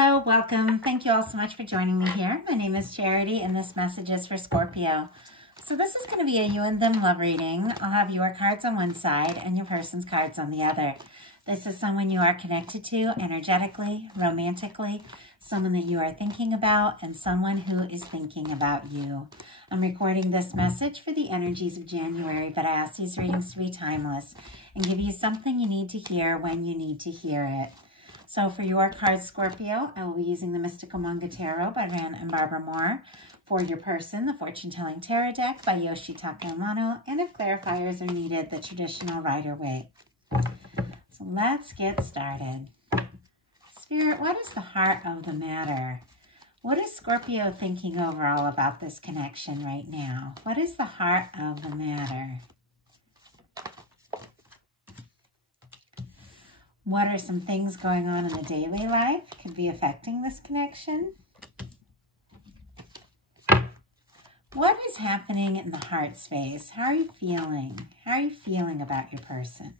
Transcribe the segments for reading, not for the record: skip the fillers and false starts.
Hello, welcome. Thank you all so much for joining me here. My name is Charity, and this message is for Scorpio. So this is going to be a you and them love reading. I'll have your cards on one side and your person's cards on the other. This is someone you are connected to energetically, romantically, someone that you are thinking about, and someone who is thinking about you. I'm recording this message for the energies of January, but I ask these readings to be timeless and give you something you need to hear when you need to hear it. So for your cards, Scorpio, I will be using the Mystical Manga Tarot by Ran and Barbara Moore. For your person, the Fortune Telling Tarot Deck by Yoshitaka Amano. And if clarifiers are needed, the traditional Rider-Waite. So let's get started. Spirit, what is the heart of the matter? What is Scorpio thinking overall about this connection right now? What is the heart of the matter? What are some things going on in the daily life could be affecting this connection? What is happening in the heart space? How are you feeling? How are you feeling about your person?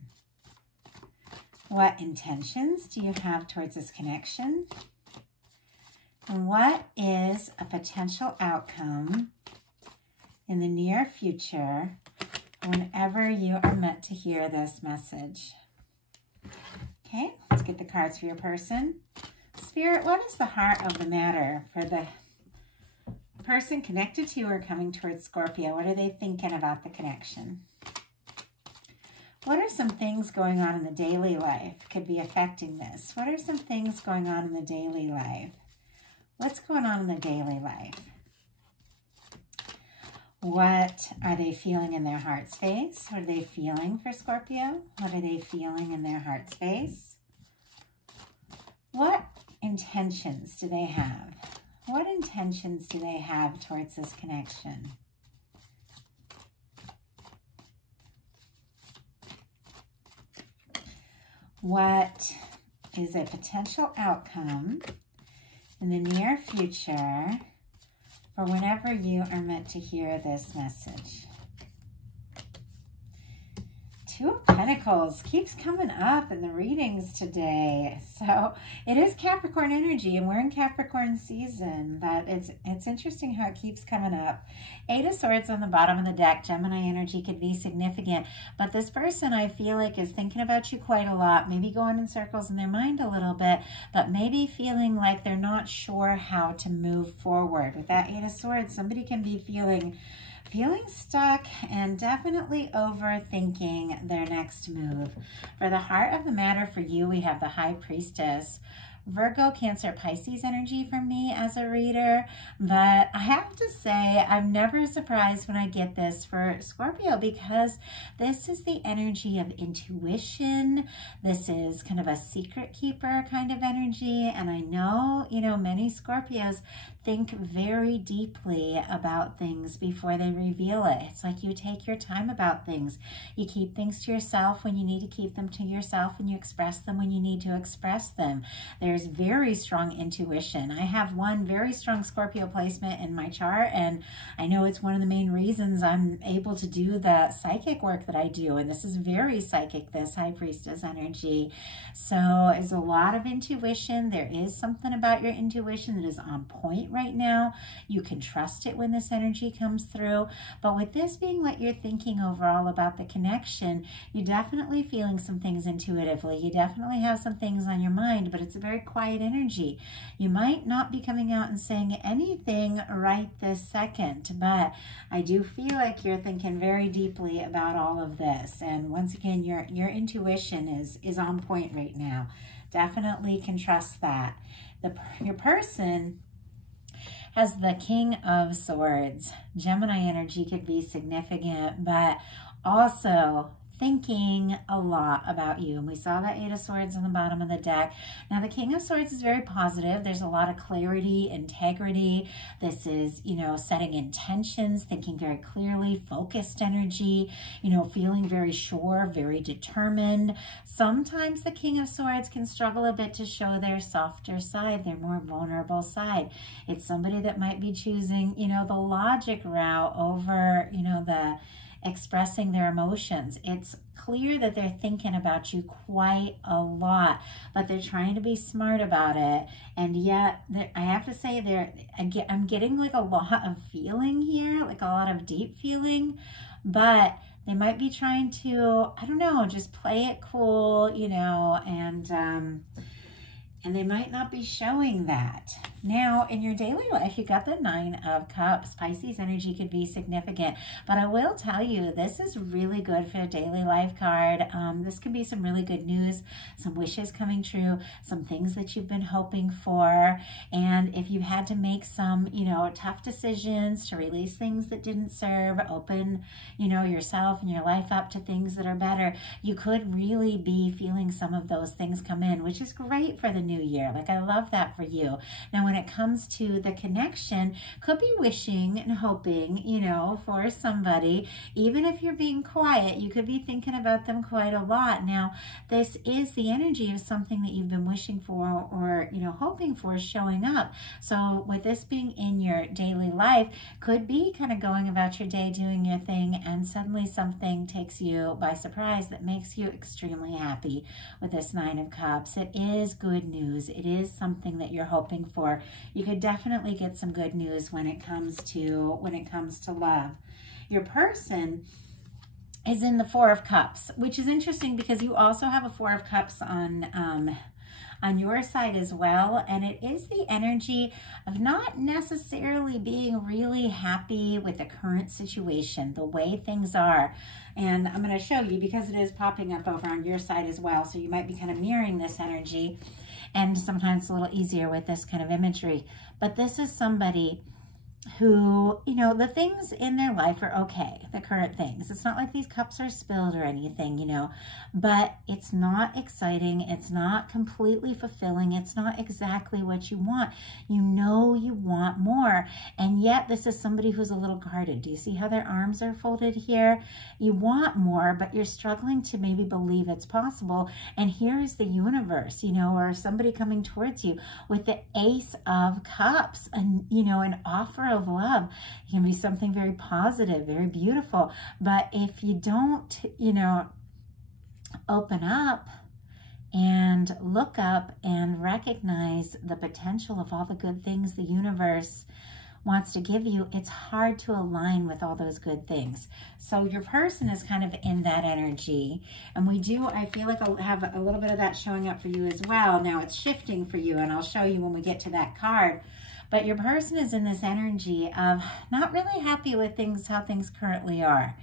What intentions do you have towards this connection? And what is a potential outcome in the near future whenever you are meant to hear this message? Okay, let's get the cards for your person. Spirit, what is the heart of the matter for the person connected to or coming towards Scorpio? What are they thinking about the connection? What are some things going on in the daily life could be affecting this? What are some things going on in the daily life? What's going on in the daily life? What are they feeling in their heart space? What are they feeling for Scorpio? What are they feeling in their heart space? What intentions do they have? What intentions do they have towards this connection? What is a potential outcome in the near future for whenever you are meant to hear this message? Two of Pentacles keeps coming up in the readings today. So it is Capricorn energy, and we're in Capricorn season, but it's interesting how it keeps coming up. Eight of Swords on the bottom of the deck. Gemini energy could be significant, but this person, I feel like, is thinking about you quite a lot, maybe going in circles in their mind a little bit, but maybe feeling like they're not sure how to move forward. With that Eight of Swords, somebody can be feeling stuck and definitely overthinking their next move. For the heart of the matter for you, we have the High Priestess. Virgo, Cancer, Pisces energy for me as a reader, but I have to say I'm never surprised when I get this for Scorpio, because this is the energy of intuition. This is kind of a secret keeper kind of energy, and I know, many Scorpios think very deeply about things before they reveal it. It's like you take your time about things. You keep things to yourself when you need to keep them to yourself, and you express them when you need to express them. There's very strong intuition. I have one very strong Scorpio placement in my chart, and I know it's one of the main reasons I'm able to do the psychic work that I do, and this is very psychic, this High Priestess energy. So there's a lot of intuition. There is something about your intuition that is on point right now. You can trust it when this energy comes through, but with this being what you're thinking overall about the connection, you're definitely feeling some things intuitively. You definitely have some things on your mind, but it's a very quiet energy. You might not be coming out and saying anything right this second, but I do feel like you're thinking very deeply about all of this. And once again, your intuition is on point right now. Definitely can trust that. Your person has the King of Swords. Gemini energy could be significant, but also thinking a lot about you. And we saw that Eight of Swords on the bottom of the deck. Now, the King of Swords is very positive. There's a lot of clarity, integrity. This is, setting intentions, thinking very clearly, focused energy, feeling very sure, very determined. Sometimes the King of Swords can struggle a bit to show their softer side, their more vulnerable side. It's somebody that might be choosing, the logic route over, the expressing their emotions. It's clear that they're thinking about you quite a lot, but they're trying to be smart about it. And yet, I have to say, I'm getting like a lot of feeling here, like a lot of deep feeling, but they might be trying to, I don't know, just play it cool, you know, and they might not be showing that. Now, in your daily life, you got the 9 of Cups. Pisces energy could be significant, but I will tell you, this is really good for a daily life card. This could be some really good news, some wishes coming true, some things that you've been hoping for. And if you had to make some, you know, tough decisions to release things that didn't serve, open, you know, yourself and your life up to things that are better, you could really be feeling some of those things come in, which is great for the new year. Like, I love that for you. Now, when it comes to the connection, could be wishing and hoping, you know, for somebody. Even if you're being quiet, you could be thinking about them quite a lot. Now, this is the energy of something that you've been wishing for or, you know, hoping for showing up. So with this being in your daily life, could be kind of going about your day, doing your thing, and suddenly something takes you by surprise that makes you extremely happy with this 9 of Cups. It is good news. It is something that you're hoping for. You could definitely get some good news when it comes to love. Your person is in the 4 of Cups, which is interesting because you also have a 4 of Cups on your side as well. And it is the energy of not necessarily being really happy with the current situation, the way things are. And I'm going to show you because it is popping up over on your side as well. So you might be kind of mirroring this energy. And sometimes it's a little easier with this kind of imagery. But this is somebody who, you know, the things in their life are okay, the current things. It's not like these cups are spilled or anything, you know, but it's not exciting. It's not completely fulfilling. It's not exactly what you want. You know you want more. And yet this is somebody who's a little guarded. Do you see how their arms are folded here? You want more, but you're struggling to maybe believe it's possible. And here is the universe, you know, or somebody coming towards you with the Ace of Cups, and, you know, an offer of love. It can be something very positive, very beautiful. But if you don't, you know, open up and look up and recognize the potential of all the good things the universe wants to give you, it's hard to align with all those good things. So your person is kind of in that energy. And I feel like I'll have a little bit of that showing up for you as well. Now it's shifting for you, and I'll show you when we get to that card. But your person is in this energy of not really happy with things, how things currently are.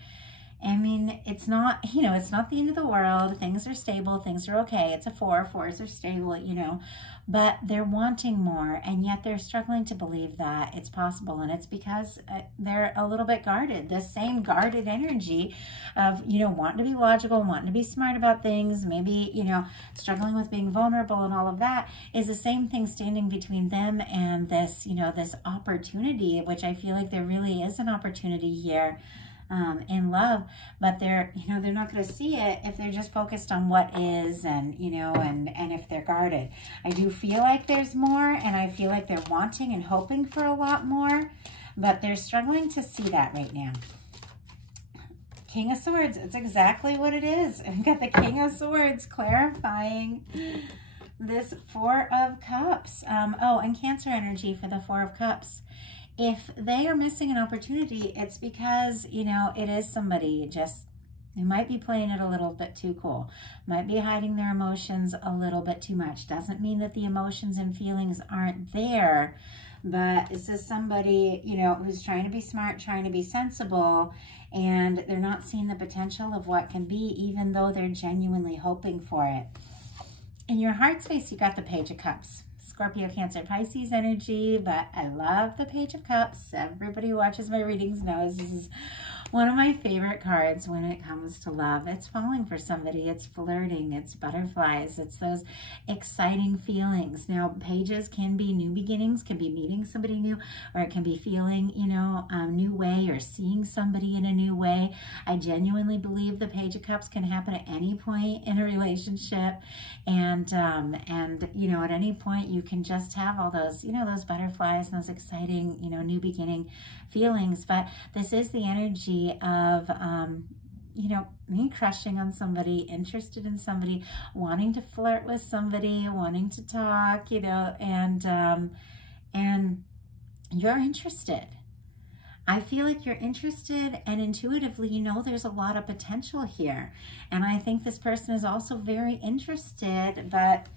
I mean, it's not, you know, it's not the end of the world. Things are stable. Things are okay. It's a 4. 4s are stable, you know, but they're wanting more, and yet they're struggling to believe that it's possible. And it's because they're a little bit guarded. This same guarded energy of, you know, wanting to be logical, wanting to be smart about things, maybe, you know, struggling with being vulnerable and all of that is the same thing standing between them and this, you know, this opportunity, which I feel like there really is an opportunity here. In love, but they're not going to see it if they're just focused on what is, and, you know, and if they're guarded. I do feel like there's more, and I feel like they're wanting and hoping for a lot more, but they're struggling to see that right now. King of Swords, it's exactly what it is. We've got the King of Swords clarifying this 4 of Cups. Oh, and Cancer energy for the 4 of Cups. If they are missing an opportunity, it's because, you know, it is somebody who might be playing it a little bit too cool, might be hiding their emotions a little bit too much. Doesn't mean that the emotions and feelings aren't there, but this is somebody, you know, who's trying to be smart, trying to be sensible, and they're not seeing the potential of what can be, even though they're genuinely hoping for it. In your heart space, you got the Page of Cups. Scorpio, Cancer, Pisces energy, but I love the Page of Cups. Everybody who watches my readings knows this is one of my favorite cards when it comes to love. It's falling for somebody, it's flirting, it's butterflies, it's those exciting feelings. Now, pages can be new beginnings, can be meeting somebody new, or it can be feeling, you know, a new way, or seeing somebody in a new way. I genuinely believe the Page of Cups can happen at any point in a relationship, and you know, at any point you can just have all those, you know, those butterflies and those exciting, you know, new beginning feelings. But this is the energy of you know, me crushing on somebody, interested in somebody, wanting to flirt with somebody, wanting to talk, you know, and you're interested. I feel like you're interested, and intuitively, you know, there's a lot of potential here. And I think this person is also very interested, but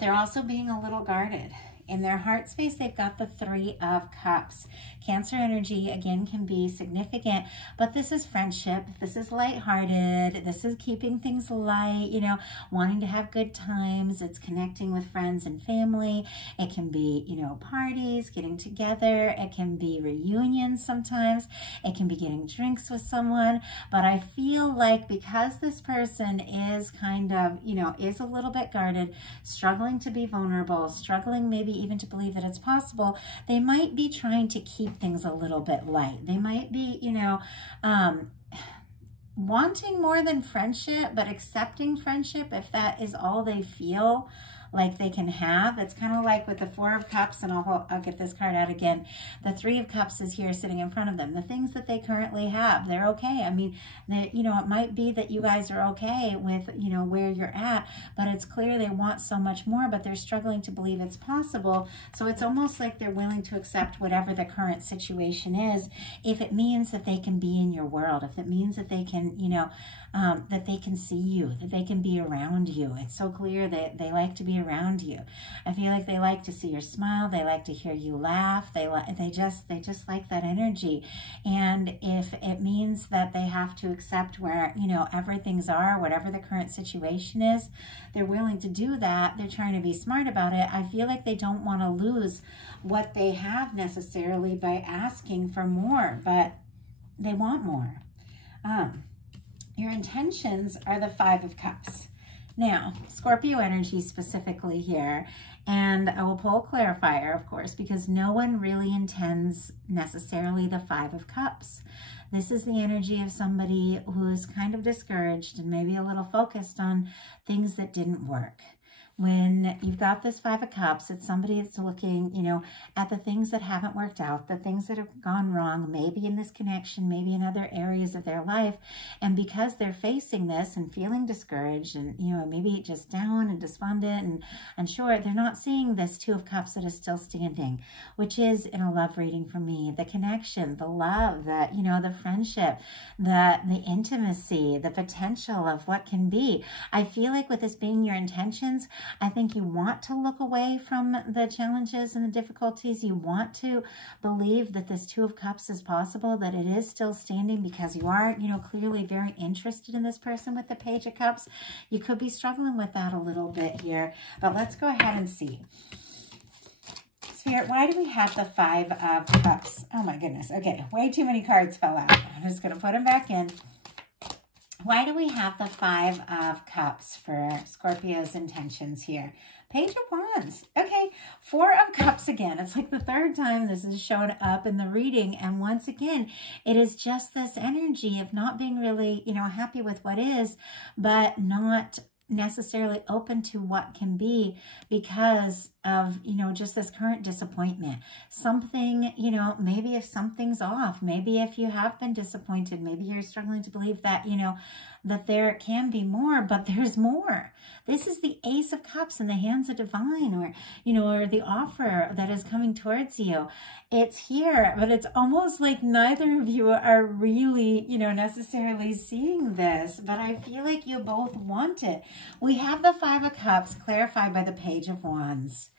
they're also being a little guarded. In their heart space, they've got the Three of Cups. Cancer energy, again, can be significant, but this is friendship. This is lighthearted. This is keeping things light, you know, wanting to have good times. It's connecting with friends and family. It can be, you know, parties, getting together. It can be reunions sometimes. It can be getting drinks with someone. But I feel like because this person is kind of, you know, is a little bit guarded, struggling to be vulnerable, struggling maybe even to believe that it's possible, they might be trying to keep things a little bit light. They might be, you know, wanting more than friendship, but accepting friendship if that is all they feel like they can have. It's kind of like with the Four of Cups, and I'll get this card out again. The Three of Cups is here sitting in front of them. The things that they currently have, they're okay. I mean, you know, it might be that you guys are okay with, you know, where you're at, but it's clear they want so much more, but they're struggling to believe it's possible. So it's almost like they're willing to accept whatever the current situation is, if it means that they can be in your world, if it means that they can, you know, that they can see you, that they can be around you. It's so clear that they like to be around you. I feel like they like to see your smile. They like to hear you laugh. They just like that energy. And if it means that they have to accept where, you know, everything's are, whatever the current situation is, they're willing to do that. They're trying to be smart about it. I feel like they don't want to lose what they have necessarily by asking for more, but they want more. Your intentions are the Five of Cups. Now, Scorpio energy specifically here, and I will pull a clarifier, of course, because no one really intends necessarily the Five of Cups. This is the energy of somebody who's kind of discouraged and maybe a little focused on things that didn't work. When you've got this Five of Cups, it's somebody that's looking, you know, at the things that haven't worked out, the things that have gone wrong, maybe in this connection, maybe in other areas of their life. And because they're facing this and feeling discouraged and, you know, maybe just down and despondent and unsure, they're not seeing this Two of Cups that is still standing, which is in a love reading for me, the connection, the love, that, you know, the friendship, the intimacy, the potential of what can be. I feel like with this being your intentions, I think you want to look away from the challenges and the difficulties. You want to believe that this Two of Cups is possible, that it is still standing, because you are, you know, clearly very interested in this person with the Page of Cups. You could be struggling with that a little bit here, but let's go ahead and see. Spirit, why do we have the Five of Cups? Oh my goodness. Okay, way too many cards fell out. I'm just going to put them back in. Why do we have the Five of Cups for Scorpio's intentions here? Page of Wands. Okay, Four of Cups again. It's like the third time this has shown up in the reading. And once again, it is just this energy of not being really, you know, happy with what is, but not necessarily open to what can be because of, you know, just this current disappointment. Something, you know, maybe if something's off, maybe if you have been disappointed, maybe you're struggling to believe that, you know, that there can be more, but there's more. This is the Ace of Cups in the hands of divine, or, you know, or the offer that is coming towards you. It's here, but it's almost like neither of you are really, you know, necessarily seeing this, but I feel like you both want it. We have the Five of Cups clarified by the Page of Wands.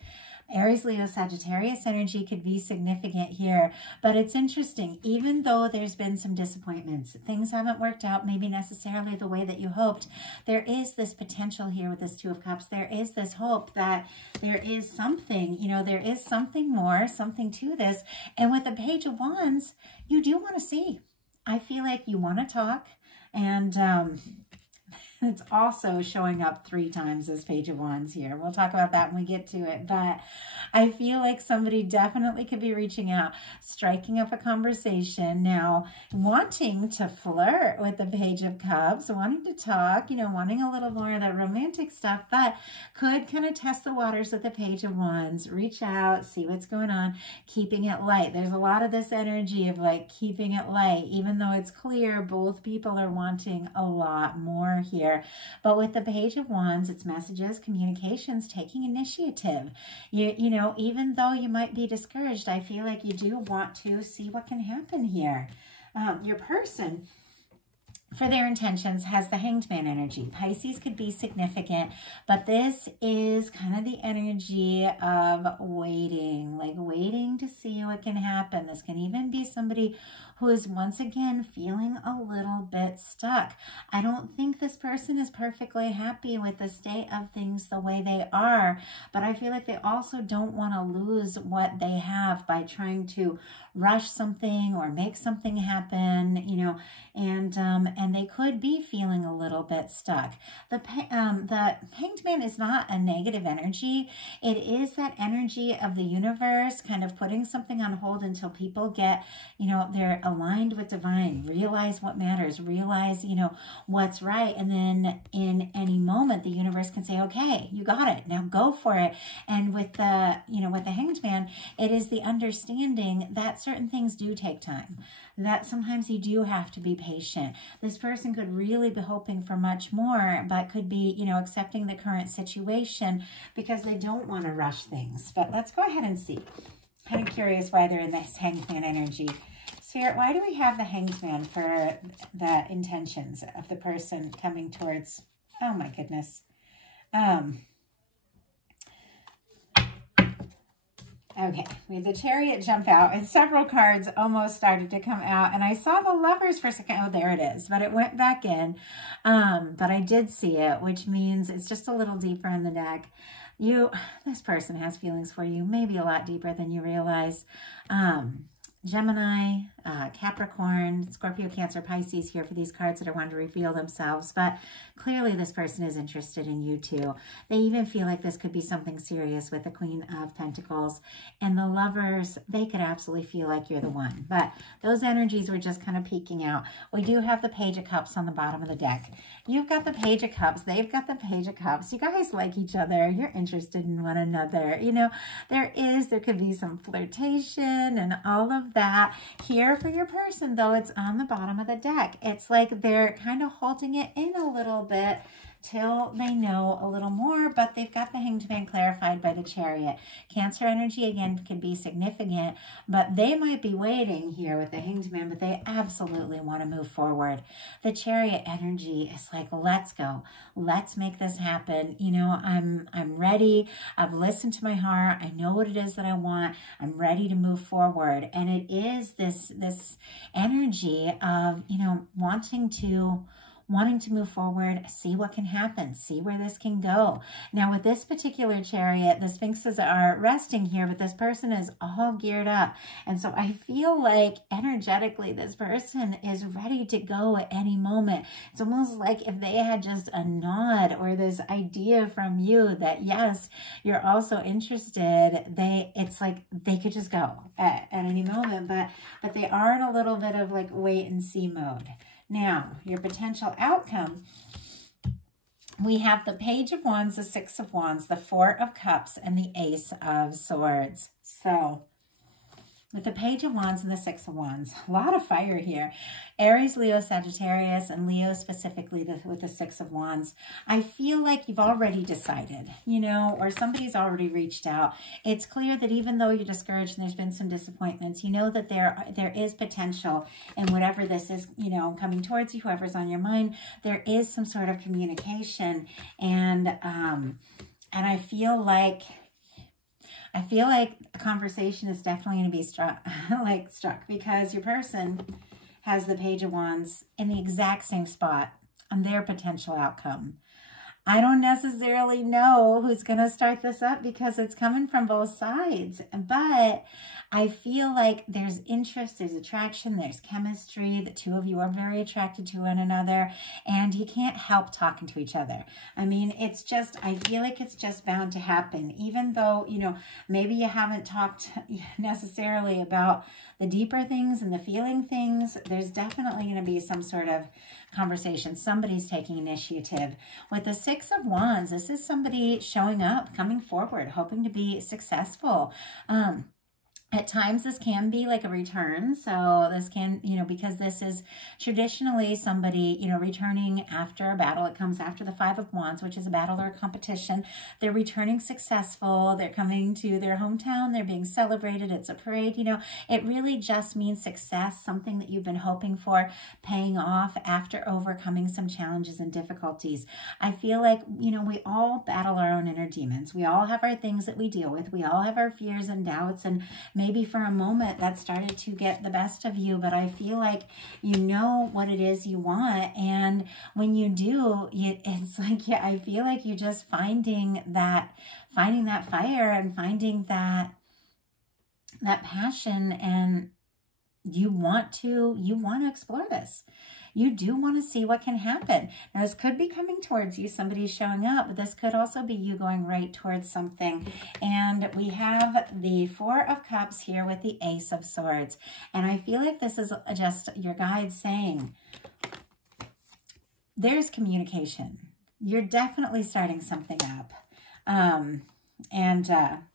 Aries, Leo, Sagittarius energy could be significant here, but it's interesting. Even though there's been some disappointments, things haven't worked out maybe necessarily the way that you hoped, there is this potential here with this Two of Cups. There is this hope that there is something, you know, there is something more, something to this. And with the Page of Wands, you do want to see. I feel like you want to talk, and It's also showing up 3 times as Page of Wands here. We'll talk about that when we get to it. But I feel like somebody definitely could be reaching out, striking up a conversation now, wanting to flirt with the Page of Cups, wanting to talk, you know, wanting a little more of that romantic stuff, but could kind of test the waters with the Page of Wands, reach out, see what's going on, keeping it light. There's a lot of this energy of like keeping it light, even though it's clear both people are wanting a lot more here. But with the Page of Wands, it's messages, communications, taking initiative. You know, even though you might be discouraged, I feel like you do want to see what can happen here. Your person, for their intentions, has the Hanged Man energy. Pisces could be significant, but this is kind of the energy of waiting, like waiting to see what can happen. This can even be somebody who is once again feeling a little bit stuck. I don't think this person is perfectly happy with the state of things the way they are, but I feel like they also don't want to lose what they have by trying to rush something or make something happen, you know, and they could be feeling a little bit stuck. The Hanged Man is not a negative energy. It is that energy of the universe kind of putting something on hold until people get, you know, they're aligned with divine, realize what matters, realize, you know, what's right. And then in any moment, the universe can say, okay, you got it, now go for it. And with the, you know, with the Hanged Man, it is the understanding that certain things do take time, that sometimes you do have to be patient. This person could really be hoping for much more, but could be, you know, accepting the current situation because they don't want to rush things. But let's go ahead and see. Kind of curious why they're in this Hanged Man energy. Spirit, why do we have the Hanged Man for the intentions of the person coming towards, oh my goodness. Okay, we had the Chariot jump out, and several cards almost started to come out, and I saw the Lovers for a second. Oh, there it is, but it went back in, but I did see it, which means it's just a little deeper in the deck. This person has feelings for you, maybe a lot deeper than you realize. Gemini, Capricorn, Scorpio, Cancer, Pisces here for these cards that are wanting to reveal themselves. But clearly this person is interested in you too. They even feel like this could be something serious with the Queen of Pentacles. And the Lovers, they could absolutely feel like you're the one. But those energies were just kind of peeking out. We do have the Page of Cups on the bottom of the deck. You've got the Page of Cups. They've got the Page of Cups. You guys like each other. You're interested in one another. You know, there could be some flirtation and all of that. Here for your person, though, it's on the bottom of the deck. It's like they're kind of holding it in a little bit till they know a little more, but they've got the Hanged Man clarified by the Chariot. Cancer energy, again, can be significant, but they might be waiting here with the Hanged Man, but they absolutely want to move forward. The Chariot energy is like, let's go. Let's make this happen. You know, I'm ready. I've listened to my heart. I know what it is that I want. I'm ready to move forward. And it is this energy of, you know, wanting to move forward, see what can happen, see where this can go. Now, with this particular Chariot, the Sphinxes are resting here, but this person is all geared up. And so I feel like energetically, this person is ready to go at any moment. It's almost like if they had just a nod or this idea from you that, yes, you're also interested, it's like they could just go at any moment, but they are in a little bit of like wait and see mode. Now, your potential outcome, we have the Page of Wands, the Six of Wands, the Four of Cups, and the Ace of Swords. So, with the Page of Wands and the Six of Wands, a lot of fire here. Aries, Leo, Sagittarius, and Leo specifically with the Six of Wands. I feel like you've already decided, you know, or somebody's already reached out. It's clear that even though you're discouraged and there's been some disappointments, you know that there is potential in whatever this is, you know, coming towards you, whoever's on your mind. There is some sort of communication, and I feel like a conversation is definitely going to be struck because your person has the Page of Wands in the exact same spot on their potential outcome. I don't necessarily know who's going to start this up because it's coming from both sides. But I feel like there's interest, there's attraction, there's chemistry. The two of you are very attracted to one another, and you can't help talking to each other. I mean, it's just, I feel like it's just bound to happen. Even though, you know, maybe you haven't talked necessarily about the deeper things and the feeling things, there's definitely going to be some sort of conversation. Somebody's taking initiative. With the Six of Wands, this is somebody showing up, coming forward, hoping to be successful. At times, this can be like a return. So this can, you know, because this is traditionally somebody, you know, returning after a battle. It comes after the Five of Wands, which is a battle or a competition. They're returning successful. They're coming to their hometown. They're being celebrated. It's a parade. You know, it really just means success, something that you've been hoping for, paying off after overcoming some challenges and difficulties. I feel like, you know, we all battle our own inner demons. We all have our things that we deal with. We all have our fears and doubts, and maybe for a moment that started to get the best of you, but I feel like you know what it is you want. And when you do, it's like, yeah, I feel like you're just finding that fire and finding that passion, and you want to explore this. You do want to see what can happen. Now, this could be coming towards you. Somebody's showing up, but this could also be you going right towards something. And we have the Four of Cups here with the Ace of Swords. And I feel like this is just your guide saying, there's communication. You're definitely starting something up.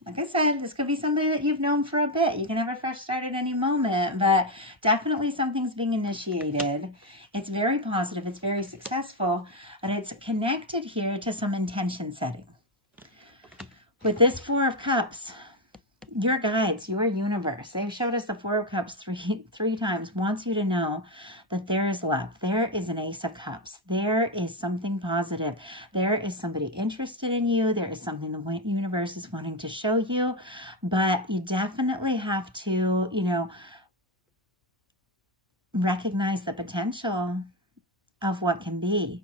Like I said, this could be somebody that you've known for a bit. You can have a fresh start at any moment, but definitely something's being initiated. It's very positive. It's very successful, but it's connected here to some intention setting. With this Four of Cups, your guides, your universe, they've showed us the Four of Cups three times, wants you to know that there is love. There is an Ace of Cups. There is something positive. There is somebody interested in you. There is something the universe is wanting to show you, but you definitely have to, you know, recognize the potential of what can be.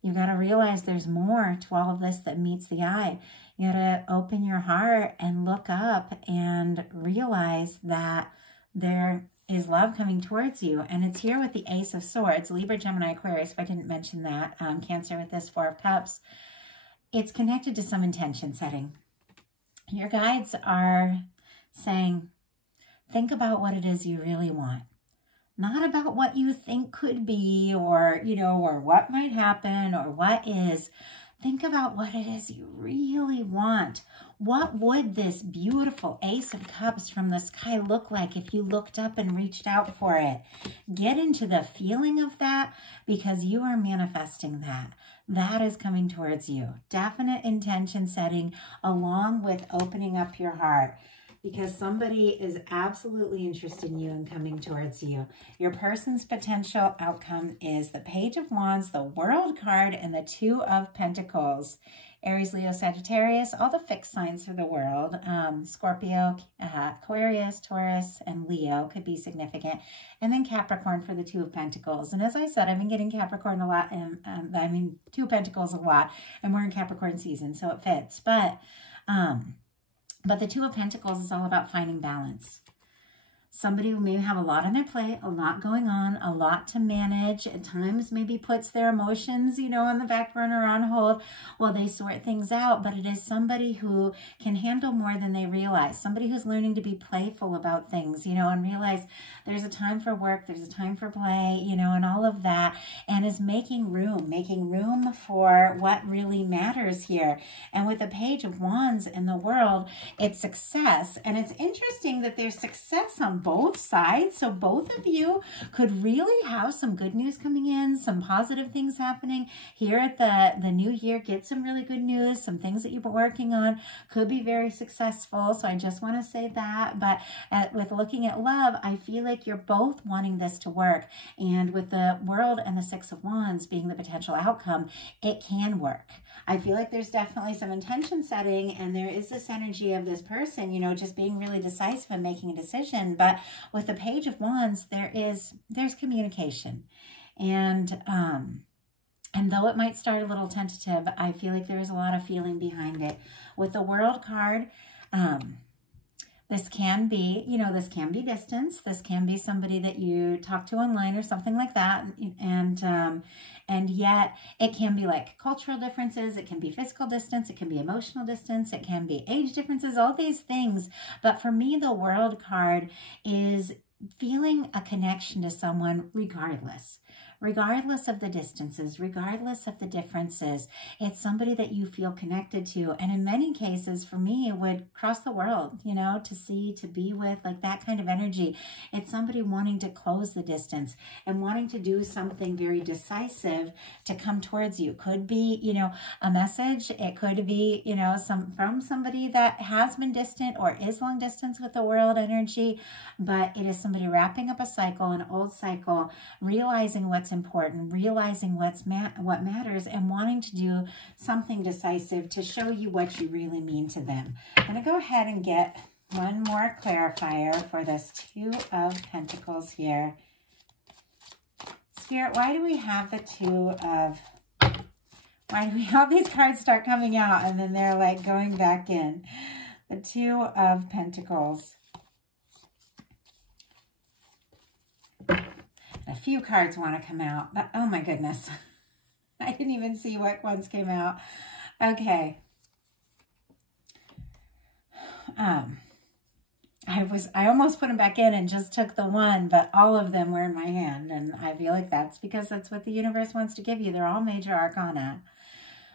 You got to realize there's more to all of this that meets the eye. You got to open your heart and look up and realize that there is love coming towards you. And it's here with the Ace of Swords, Libra, Gemini, Aquarius, if I didn't mention that, Cancer with this Four of Cups. It's connected to some intention setting. Your guides are saying, think about what it is you really want. Not about what you think could be, or, you know, or what might happen, or what is. Think about what it is you really want. What would this beautiful Ace of Cups from the sky look like if you looked up and reached out for it? Get into the feeling of that, because you are manifesting that. That is coming towards you. Definite intention setting along with opening up your heart, because somebody is absolutely interested in you and coming towards you. Your person's potential outcome is the Page of Wands, the World card, and the Two of Pentacles. Aries, Leo, Sagittarius, all the fixed signs for the world. Scorpio, Aquarius, Taurus, and Leo could be significant. And then Capricorn for the Two of Pentacles. And as I said, I've been getting Capricorn a lot, and Two of Pentacles a lot, and we're in Capricorn season, so it fits. But the Two of Pentacles is all about finding balance. Somebody who may have a lot on their plate, a lot going on, a lot to manage, at times maybe puts their emotions, you know, on the back burner, on hold while they sort things out. But it is somebody who can handle more than they realize. Somebody who's learning to be playful about things, you know, and realize there's a time for work, there's a time for play, you know, and all of that, and is making room for what really matters here. And with the Page of Wands in the world, it's success. And it's interesting that there's success on both sides. So both of you could really have some good news coming in, some positive things happening here at the new year. Get some really good news, some things that you've been working on could be very successful. So I just want to say that. But with looking at love, I feel like you're both wanting this to work. And with the World and the Six of Wands being the potential outcome, it can work. I feel like there's definitely some intention setting, and there is this energy of this person, you know, just being really decisive and making a decision. But with the Page of Wands, there's communication. And And though it might start a little tentative, I feel like there's a lot of feeling behind it. With the World card, this can be, you know, this can be distance. This can be somebody that you talk to online or something like that. And yet it can be like cultural differences. It can be physical distance. It can be emotional distance. It can be age differences, all these things. But for me, the World card is feeling a connection to someone regardless of the distances, regardless of the differences. It's somebody that you feel connected to. And in many cases, for me, it would cross the world, you know, to see, to be with, like that kind of energy. It's somebody wanting to close the distance and wanting to do something very decisive to come towards you. Could be, you know, a message. It could be, you know, from somebody that has been distant or is long distance with the World energy, but it is somebody wrapping up a cycle, an old cycle, realizing what's important, realizing what matters, and wanting to do something decisive to show you what you really mean to them. I'm going to go ahead and get one more clarifier for this Two of Pentacles here. Spirit, why do we have the why do we have these cards start coming out and then they're like going back in? The Two of Pentacles. A few cards want to come out, but oh my goodness. I didn't even see what ones came out. Okay. I almost put them back in and just took the one, but all of them were in my hand, and I feel like that's because that's what the universe wants to give you. They're all major arcana.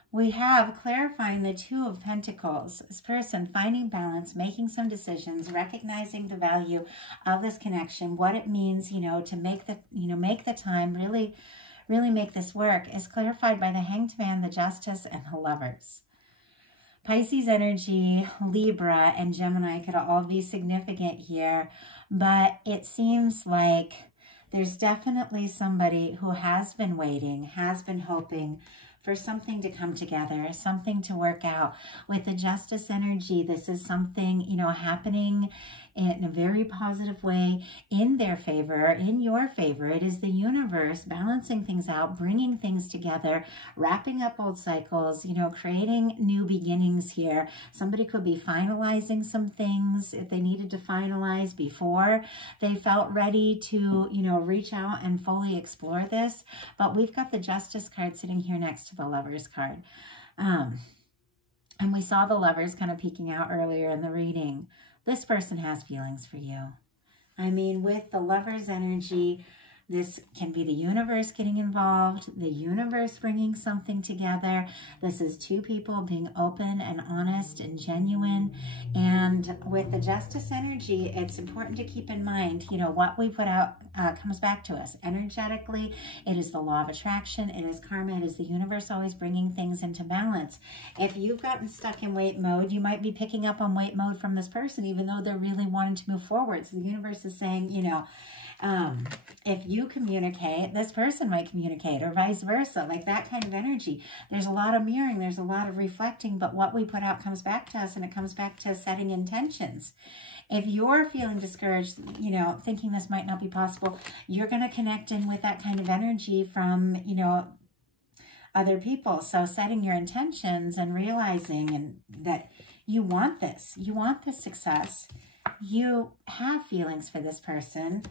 We have clarifying the Two of Pentacles. This person finding balance, making some decisions, recognizing the value of this connection, what it means, you know, to make the time, really make this work, is clarified by the Hanged Man, the Justice, and the Lovers. Pisces energy, Libra, and Gemini could all be significant here, but it seems like there's definitely somebody who has been waiting, has been hoping for something to come together, something to work out. With the Justice energy, this is something, you know, happening in a very positive way, in their favor, in your favor. It is the universe balancing things out, bringing things together, wrapping up old cycles, you know, creating new beginnings here. Somebody could be finalizing some things if they needed to finalize before they felt ready to, you know, reach out and fully explore this. But we've got the Justice card sitting here next to the Lovers card. And we saw the Lovers kind of peeking out earlier in the reading. This person has feelings for you. I mean, with the Lovers energy, this can be the universe getting involved, the universe bringing something together. This is two people being open and honest and genuine. And with the Justice energy, it's important to keep in mind, you know, what we put out comes back to us. Energetically, it is the law of attraction. It is karma. It is the universe always bringing things into balance. If you've gotten stuck in wait mode, you might be picking up on wait mode from this person, even though they're really wanting to move forward. So the universe is saying, you know, if you communicate, this person might communicate, or vice versa, like that kind of energy. There's a lot of mirroring, there's a lot of reflecting, but what we put out comes back to us, and it comes back to setting intentions. If you're feeling discouraged, you know, thinking this might not be possible, you're going to connect in with that kind of energy from, you know, other people. So setting your intentions and realizing that you want this success. You have feelings for this person.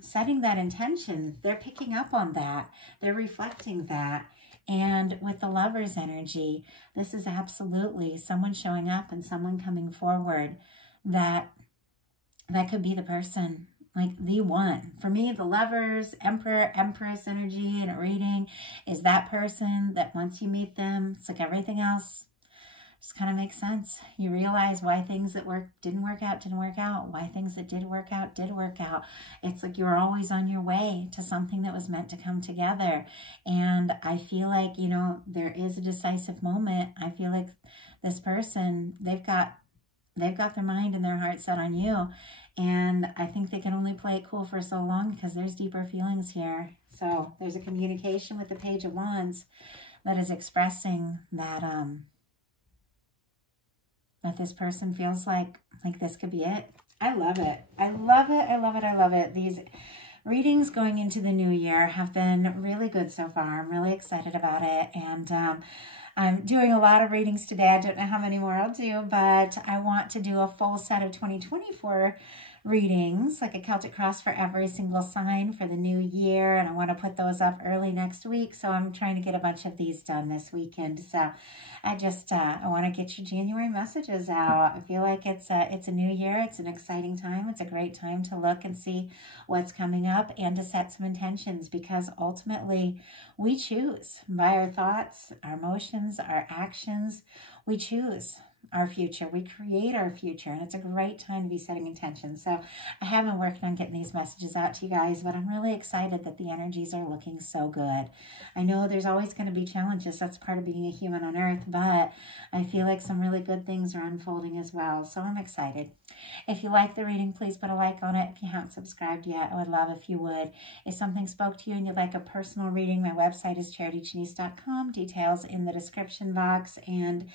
Setting that intention, they're picking up on that. They're reflecting that. And with the Lovers energy, this is absolutely someone showing up and someone coming forward that could be the person, like the one. For me, the Lovers, Emperor, Empress energy in a reading is that person that once you meet them, it's like everything else just kind of makes sense. You realize why things that didn't work out, why things that did work out. It's like you're always on your way to something that was meant to come together. And I feel like, you know, there is a decisive moment. I feel like this person, they've got their mind and their heart set on you. And I think they can only play it cool for so long because there's deeper feelings here. So there's a communication with the Page of Wands that is expressing that, that this person feels like this could be it. I love it. I love it. I love it. I love it. These readings going into the new year have been really good so far. I'm really excited about it. And I'm doing a lot of readings today. I don't know how many more I'll do, but I want to do a full set of 2024 readings, like a Celtic cross for every single sign for the new year. And I want to put those up early next week. So I'm trying to get a bunch of these done this weekend. So I just, I want to get your January messages out. I feel like it's a new year. It's an exciting time. It's a great time to look and see what's coming up and to set some intentions, because ultimately we choose by our thoughts, our emotions, our actions. We choose our future. We create our future, and it's a great time to be setting intentions. So I have been working on getting these messages out to you guys, but I'm really excited that the energies are looking so good. I know there's always going to be challenges. That's part of being a human on earth, but I feel like some really good things are unfolding as well. So I'm excited. If you like the reading, please put a like on it. If you haven't subscribed yet, I would love if you would. If something spoke to you and you'd like a personal reading, my website is charityjanice.com. Details in the description box. And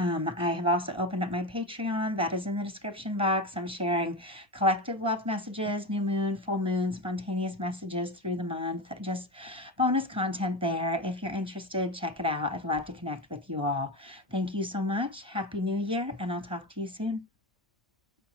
I have also opened up my Patreon. That is in the description box. I'm sharing collective love messages, new moon, full moon, spontaneous messages through the month. Just bonus content there. If you're interested, check it out. I'd love to connect with you all. Thank you so much. Happy New Year, and I'll talk to you soon.